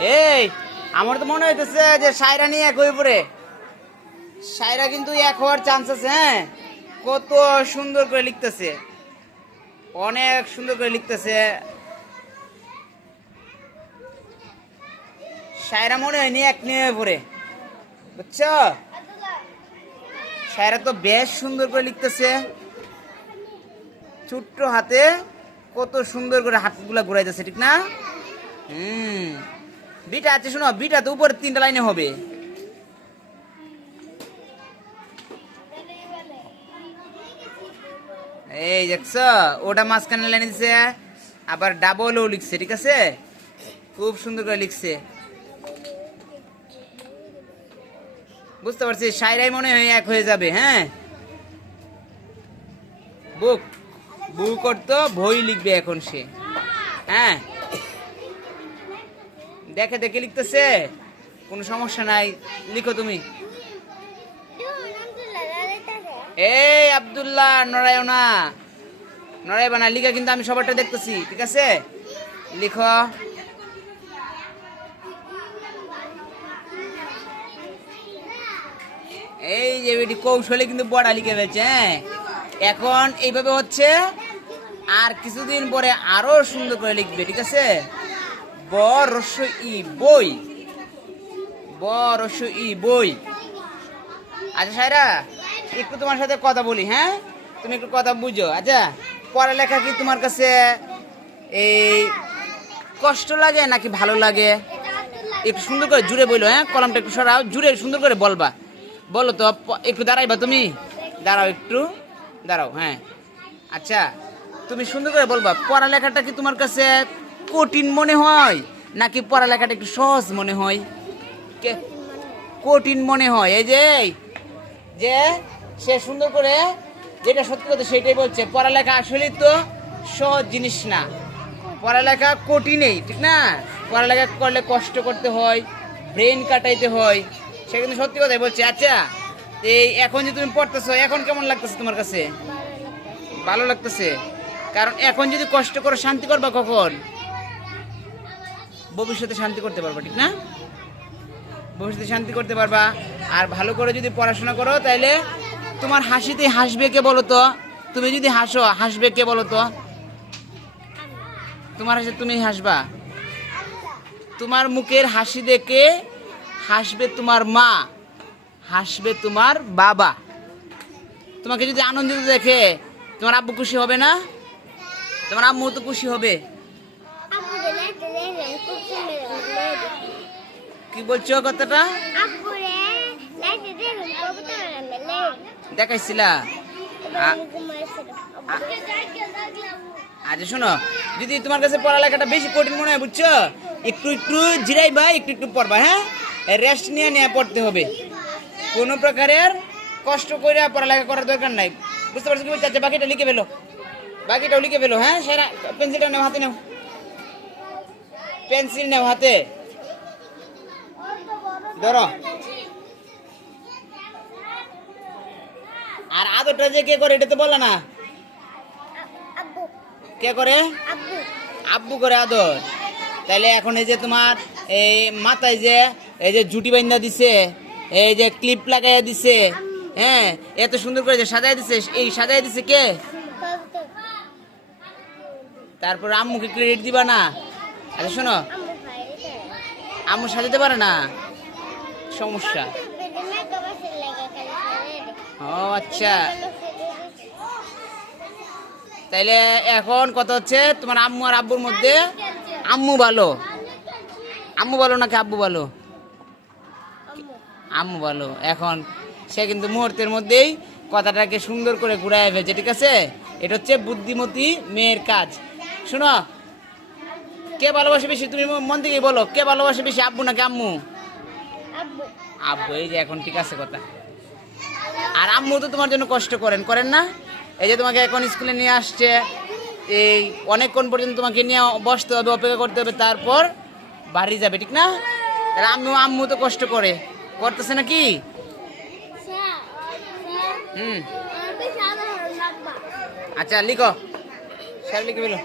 এই, আমার তো মনে হইতেছে যে সায়রা নিয়ে এক হয়ে পড়ে সায়রা কিন্তু এক হওয়ার চান্স আছে হ্যাঁ? কত সুন্দর করে লিখতেছে। অনেক সুন্দর করে লিখতেছে। সায়রা মনে হয়নি এক নিয়ে পড়ে বুঝছ? সায়রা তো বেশ সুন্দর করে লিখতেছে। ছোট্ট হাতে কত সুন্দর করে হাতগুলা ঘুরাইতেছে, ঠিক না? হুম। বিটা আছে, শোনো, বিটা তো উপরে তিনটা লাইনে হবে। এই দেখছ, ওটা মাঝখানে লাইনে দিছে, আবার ডাবলও লিখছে, ঠিক আছে? খুব সুন্দর করে লিখছে। বুঝতে পারছি সাইরাই মনে হয় এক হয়ে যাবে হ্যাঁ? বুক বুক করতো বই লিখবে এখন সে। হ্যাঁ? দেখে দেখে লিখতেছে। কোনো সমস্যা নাই। লিখো তুমি। এই আব্দুল্লাহ, নড়াইও না। নড়াইবা না, লিখা কিন্তু আমি সবারটা দেখতেছি, ঠিক আছে? লিখো। এই যে বেটি কৌশলে কিন্তু বড়া লিখে ফেলছে হ্যাঁ? এখন এইভাবে হচ্ছে, আর কিছুদিন পরে আরও সুন্দর করে লিখবে, ঠিক আছে? ব রস্য ই, বই। ব রস্য ই, বই। আচ্ছা সাইরা একটু তোমার সাথে কথা বলি হ্যাঁ? তুমি একটু কথা বুঝো। আচ্ছা পড়ালেখা কি তোমার কাছে এই কষ্ট লাগে নাকি ভালো লাগে? একটু সুন্দর করে জুড়ে বলল হ্যাঁ? কলমটা একটু সরাও, জুড়ে সুন্দর করে বলবা। বলো তো একটু দাঁড়াইবা তুমি? দাঁড়াও একটু। দাঁড়াও হ্যাঁ। আচ্ছা তুমি সুন্দর করে বলবা, পড়ালেখাটা কি তোমার কাছে কঠিন মনে হয়? নাকি পড়ালেখাটা একটু সহজ মনে হয়? কঠিন মনে হয়। এই যে যে, সে সুন্দর করে যেটা সত্যি কথা সেটাই বলছে, পড়ালেখা আসলে তো সহজ জিনিস না। পড়ালেখা কঠিনই, ঠিক না? পড়ালেখা করলে কষ্ট করতে হয়, ব্রেন কাটাইতে হয়। সে কিন্তু সত্যি কথাই বলছে। আচ্ছা এই এখন যে তুমি পড়তেছো, এখন কেমন লাগতেছে তোমার কাছে? ভালো লাগতেছে। কারণ এখন যদি কষ্ট করো, শান্তি করবা কখন? ভবিষ্যতে শান্তি করতে পারবা, ঠিক না? ভবিষ্যতে শান্তি করতে পারবা। আর ভালো করে যদি পড়াশোনা করো, তাইলে তোমার হাসিতে হাসবে কে বলো তো? তুমি যদি হাসো, হাসবে কে বলো তো? তোমার হাসি তুমি হাসবা। তোমার মুখের হাসি দেখে হাসবে তোমার মা, হাসবে তোমার বাবা। তোমাকে যদি আনন্দিত দেখে, তোমার আব্বু খুশি হবে না? তোমার আম্মু তো খুশি হবে। কি বলছো কথাটা? দেখাইছিলা? আচ্ছা শোনো, যদি তোমার কাছে পড়ালেখাটা বেশি কঠিন মনে হয়, বুঝছ? একটু একটু জিরাইবা, একটু একটু পড়বা হ্যাঁ? রেস্ট নিয়ে নিয়ে পড়তে হবে। কোনো প্রকারের কষ্ট করে পড়ালেখা করার দরকার নাই। বুঝতে পারছ কি বলছি? আচ্ছা বাকিটা লিখে ফেলো। বাকিটাও লিখে ফেলো হ্যাঁ? সেরা, পেন্সিলটা নেও, হাতে নাও। পেন্সিল নেও হাতে। ধরো। আর আদরটা যে কে করে, এটা তো বলে না। কে করে? আব্বু করে আদর। তাহলে এখন এই যে তোমার এই মাথায় যে, এই যে জুটি বাইন্দা দিছে, এই যে ক্লিপ লাগাইয়া দিছে হ্যাঁ এত সুন্দর করে যে সাজাই দিছে, এই সাজাই দিছে কে? তারপর আম্মুকে ক্রেডিট দিবা না। আচ্ছা শোনো। আম্মু সাজাতে পারে না? সমস্যা। ও আচ্ছা। তাইলে এখন কত হচ্ছে, তোমার আম্মু আর আব্বুর মধ্যে আম্মু ভালো। আম্মু ভালো নাকি আব্বু ভালো? আম্মু ভালো। এখন সে কিন্তু মুহূর্তের মধ্যেই কথাটাকে সুন্দর করে ঘুরাই ফেলছে, ঠিক আছে? এটা হচ্ছে বুদ্ধিমতী মেয়ের কাজ। শোনো কে ভালোবাসে বেশি? তুমি মন থেকেই বলো কে ভালোবাসে বেশি আব্বু নাকি আম্মু? আব্বু। এই যে এখন ঠিক আছে কথা। আর আম্মু তো তোমার জন্য কষ্ট করেন করেন না? এই যে তোমাকে এখন স্কুলে নিয়ে আসছে এই অনেকক্ষণ পর্যন্ত তোমাকে নিয়ে বসতে হবে অপেক্ষা করতে হবে তারপর বাড়ি যাবে ঠিক না? তাহলে আম্মু আম্মু তো কষ্ট করে। করতেছে নাকি? হুম। আচ্ছা লিখো। স্যার লিখে ফেলো।